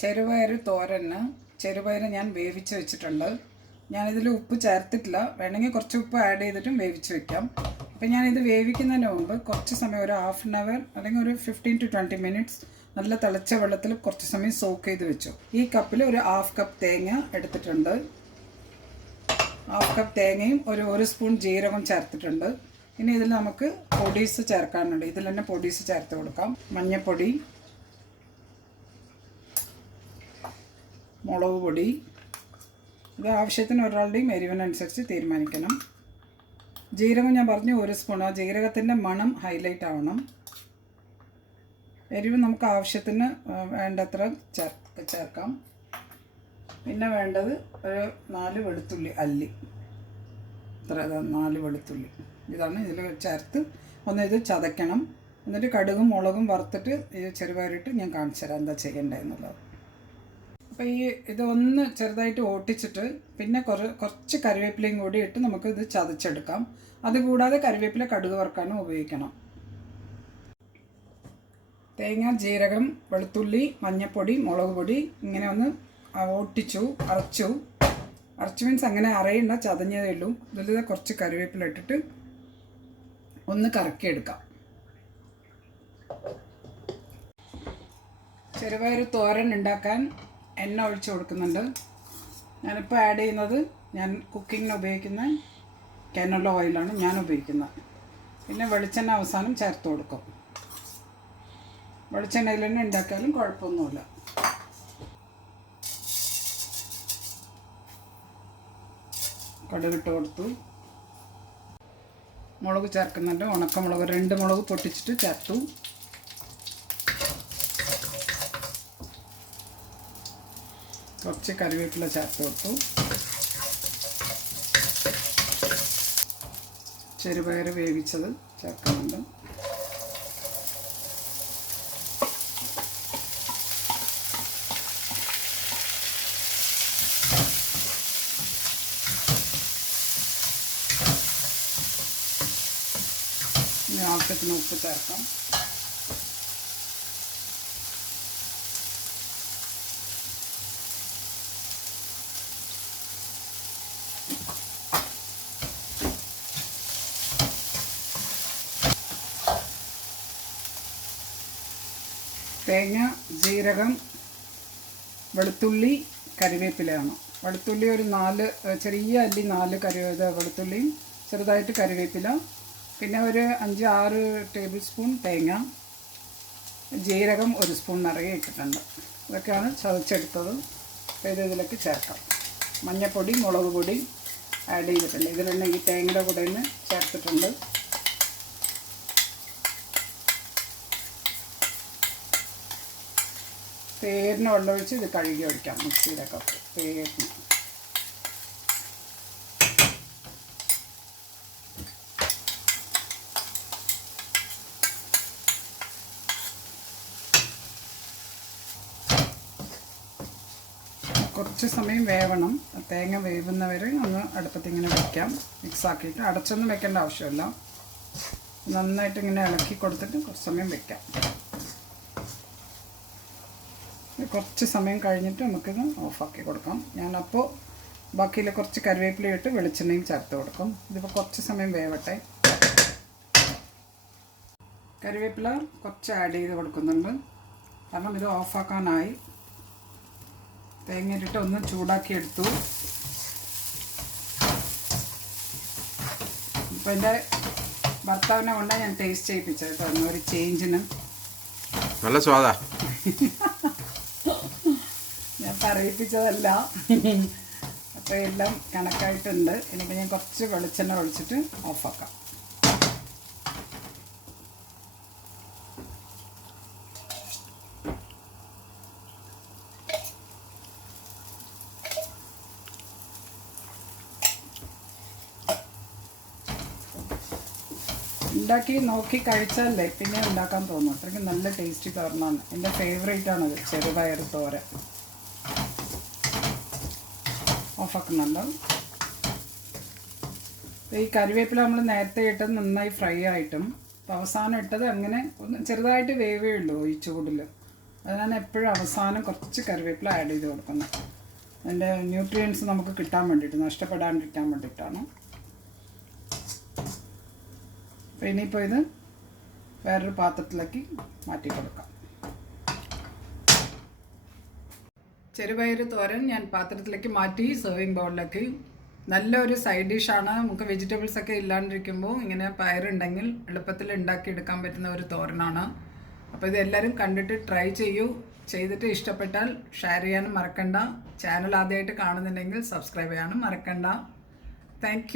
ചെറുപയർ തോരന് ചെറുപയർ ഞാൻ വേവിച്ച് വെച്ചിട്ടുണ്ട്. ഞാനിതിൽ ഉപ്പ് ചേർത്തിട്ടില്ല. വേണമെങ്കിൽ കുറച്ച് ഉപ്പ് ആഡ് ചെയ്തിട്ടും വേവിച്ച് വെക്കാം. അപ്പോൾ ഞാനിത് വേവിക്കുന്നതിന് മുമ്പ് കുറച്ച് സമയം ഒരു ഹാഫ് ആൻ അവർ അല്ലെങ്കിൽ ഒരു 15 to 20 മിനിറ്റ്സ് നല്ല തിളച്ച വെള്ളത്തിൽ കുറച്ച് സമയം സോക്ക് ചെയ്ത് വെച്ചു. ഈ കപ്പിൽ ഒരു ഹാഫ് കപ്പ് തേങ്ങ എടുത്തിട്ടുണ്ട്. ഹാഫ് കപ്പ് തേങ്ങയും ഒരു സ്പൂൺ ജീരകം ചേർത്തിട്ടുണ്ട്. ഇനി ഇതിൽ നമുക്ക് പൊടീസ് ചേർക്കാനുണ്ട്. ഇതിൽ തന്നെ പൊടീസ് ചേർത്ത് കൊടുക്കാം. മഞ്ഞൾപ്പൊടി, മുളക് പൊടി, ഇത് ആവശ്യത്തിന് ഒരാളുടെയും എരിവിനനുസരിച്ച് തീരുമാനിക്കണം. ജീരകം ഞാൻ പറഞ്ഞു ഒരു സ്പൂൺ. ആ ജീരകത്തിൻ്റെ മണം ഹൈലൈറ്റ് ആവണം. എരിവ് നമുക്ക് ആവശ്യത്തിന് വേണ്ടത്ര ചേർക്കാം. പിന്നെ വേണ്ടത് ഒരു 4 വെളുത്തുള്ളി അല്ലി, ഇത്ര 4 വെളുത്തുള്ളി ഇതാണ് ഇതിൽ ചേർത്ത് ഇത് ചതയ്ക്കണം. എന്നിട്ട് കടുകും മുളകും വറുത്തിട്ട് ഇത് ചെറുപയറിട്ട് ഞാൻ കാണിച്ചു തരാം എന്താ ചെയ്യേണ്ടതെന്നുള്ളത്. അപ്പോൾ ഇതൊന്ന് ചെറുതായിട്ട് ഓട്ടിച്ചിട്ട് പിന്നെ കുറച്ച് കറിവേപ്പിലയും കൂടി ഇട്ട് നമുക്ക് ഇത് ചതച്ചെടുക്കാം. അതുകൂടാതെ കറിവേപ്പില കടുക് വറുക്കാനും ഉപയോഗിക്കണം. തേങ്ങ, ജീരകം, വെളുത്തുള്ളി, മഞ്ഞൾപ്പൊടി, മുളക് പൊടി ഇങ്ങനെ ഒന്ന് അരച്ചു മീൻസ് അങ്ങനെ അരയണ്ട, ചതഞ്ഞതേ ഉള്ളൂ. ഇതിൽ കുറച്ച് കറിവേപ്പില ഇട്ടിട്ട് ഒന്ന് കറക്കിയെടുക്കാം. ചെറുപയർ തോരൻ ഉണ്ടാക്കാൻ എണ്ണ ഒഴിച്ച് കൊടുക്കുന്നുണ്ട്. ഞാനിപ്പോൾ ആഡ് ചെയ്യുന്നത് ഞാൻ കുക്കിങ്ങിന് ഉപയോഗിക്കുന്ന കാനോല ഓയിലാണ് ഞാൻ ഉപയോഗിക്കുന്നത്. പിന്നെ വെളിച്ചെണ്ണ അവസാനം ചേർത്ത് കൊടുക്കും. വെളിച്ചെണ്ണയിൽ തന്നെ ഉണ്ടാക്കിയാലും കുഴപ്പമൊന്നുമില്ല. കടുകിട്ട് കൊടുത്തു. മുളക് ചേർക്കുന്നുണ്ട്. ഉണക്കമുളക് 2 മുളക് പൊട്ടിച്ചിട്ട് ചേർത്തു. കുറച്ച് കറിവേപ്പില ചേർത്ത് കൊടുത്തു. ചെറുപയർ വേവിച്ചത് ചേർക്കുന്നുണ്ട്. ഇനി ആവശ്യത്തിന് ഉപ്പ് ചേർക്കാം. തേങ്ങ, ജീരകം, വെളുത്തുള്ളി, കറിവേപ്പിലയാണ്. വെളുത്തുള്ളി ഒരു 4 ചെറിയ അല്ലി 4 വെളുത്തുള്ളിയും ചെറുതായിട്ട് കറിവേപ്പില, പിന്നെ ഒരു 5-6 ടേബിൾ സ്പൂൺ തേങ്ങ, ജീരകം 1 സ്പൂൺ നിറയെ ഇട്ടിട്ടുണ്ട്. ഇതൊക്കെയാണ് ചതച്ചെടുത്തത്. അപ്പോൾ ഇതിലേക്ക് ചേർക്കാം. മഞ്ഞൾപ്പൊടി, മുളക് പൊടി ആഡ് ചെയ്തിട്ടുണ്ട്. ഇതിലെന്നെ ഈ തേങ്ങയുടെ കൂടെ തന്നെ ചേർത്തിട്ടുണ്ട്. പേരിന് വെള്ളമൊഴിച്ച് ഇത് കഴുകി ഒഴിക്കാം. മിക്സിയുടെ കപ്പ് പേരിന്. കുറച്ച് സമയം വേവണം. തേങ്ങ വേവുന്നവരെ ഒന്ന് അടുപ്പത്തിങ്ങനെ വയ്ക്കാം. മിക്സാക്കിയിട്ട് അടച്ചൊന്നും വെക്കേണ്ട ആവശ്യമില്ല. നന്നായിട്ട് ഇങ്ങനെ ഇളക്കി കൊടുത്തിട്ട് കുറച്ച് സമയം വയ്ക്കാം. കുറച്ച് സമയം കഴിഞ്ഞിട്ട് നമുക്കിത് ഓഫാക്കി കൊടുക്കാം. ഞാനപ്പോൾ ബാക്കിയിൽ കുറച്ച് കറിവേപ്പില ഇട്ട് വെളിച്ചെണ്ണയും ചേർത്ത് കൊടുക്കും. ഇതിപ്പോൾ കുറച്ച് സമയം വേവട്ടെ. കറിവേപ്പില കുറച്ച് ആഡ് ചെയ്ത് കൊടുക്കുന്നുണ്ട്, കാരണം ഇത് ഓഫാക്കാനായി. തേങ്ങ ഇട്ടിട്ട് ഒന്ന് ചൂടാക്കി എടുത്തു. ഇപ്പോൾ എൻ്റെ ഭർത്താവിനെ കൊണ്ടാണ് ഞാൻ ടേസ്റ്റ് ചെയ്യിപ്പിച്ചത് കേട്ടോ, ഒരു ചേഞ്ചിന്. നല്ല സ്വാദാ. ഞാൻ പറയിപ്പിച്ചതല്ല. അപ്പോൾ എല്ലാം കണക്കായിട്ടുണ്ട്. ഇനിയിപ്പോൾ ഞാൻ കുറച്ച് വെളിച്ചെണ്ണ ഒഴിച്ചിട്ട് ഓഫാക്കാം. ഉണ്ടാക്കി നോക്കി കഴിച്ചാലേ പിന്നെ ഉണ്ടാക്കാൻ തോന്നും. അത്രയ്ക്ക് നല്ല ടേസ്റ്റി തോരനാണ്. എൻ്റെ ഫേവറേറ്റാണത്, ചെറുപയർ തോരൻ. ഓഫാക്കുന്നുണ്ട്. ഈ കറിവേപ്പില നമ്മൾ നേരത്തെ ഇട്ടത് നന്നായി ഫ്രൈ ആയിട്ടും, അപ്പോൾ അവസാനം ഇട്ടത് അങ്ങനെ ഒന്ന് ചെറുതായിട്ട് വേവേ ഉള്ളൂ ഈ ചൂടിൽ. അതിനാണ് എപ്പോഴും അവസാനം കുറച്ച് കറിവേപ്പില ആഡ് ചെയ്ത് കൊടുക്കുന്നത്. അതിൻ്റെ ന്യൂട്രിയൻസ് നമുക്ക് കിട്ടാൻ വേണ്ടിയിട്ട്, നഷ്ടപ്പെടാണ്ടിരിക്കാൻ വേണ്ടിയിട്ടാണ്. അപ്പോൾ ഇനിയിപ്പോൾ ഇത് വേറൊരു പാത്രത്തിലേക്ക് മാറ്റി കൊടുക്കാം. ചെറുപയർ തോരൻ ഞാൻ പാത്രത്തിലേക്ക് മാറ്റി സെർവിങ് ബൗളിലേക്ക്. നല്ലൊരു സൈഡ് ഡിഷാണ്. നമുക്ക് വെജിറ്റബിൾസ് ഒക്കെ ഇല്ലാണ്ടിരിക്കുമ്പോൾ ഇങ്ങനെ പയറുണ്ടെങ്കിൽ എളുപ്പത്തിൽ ഉണ്ടാക്കിയെടുക്കാൻ പറ്റുന്ന ഒരു തോരനാണ്. അപ്പോൾ ഇത് എല്ലാവരും കണ്ടിട്ട് ട്രൈ ചെയ്യൂ. ചെയ്തിട്ട് ഇഷ്ടപ്പെട്ടാൽ ഷെയർ ചെയ്യാനും മറക്കണ്ട. ചാനൽ ആദ്യമായിട്ട് കാണുന്നുണ്ടെങ്കിൽ സബ്സ്ക്രൈബ് ചെയ്യാനും മറക്കണ്ട. താങ്ക്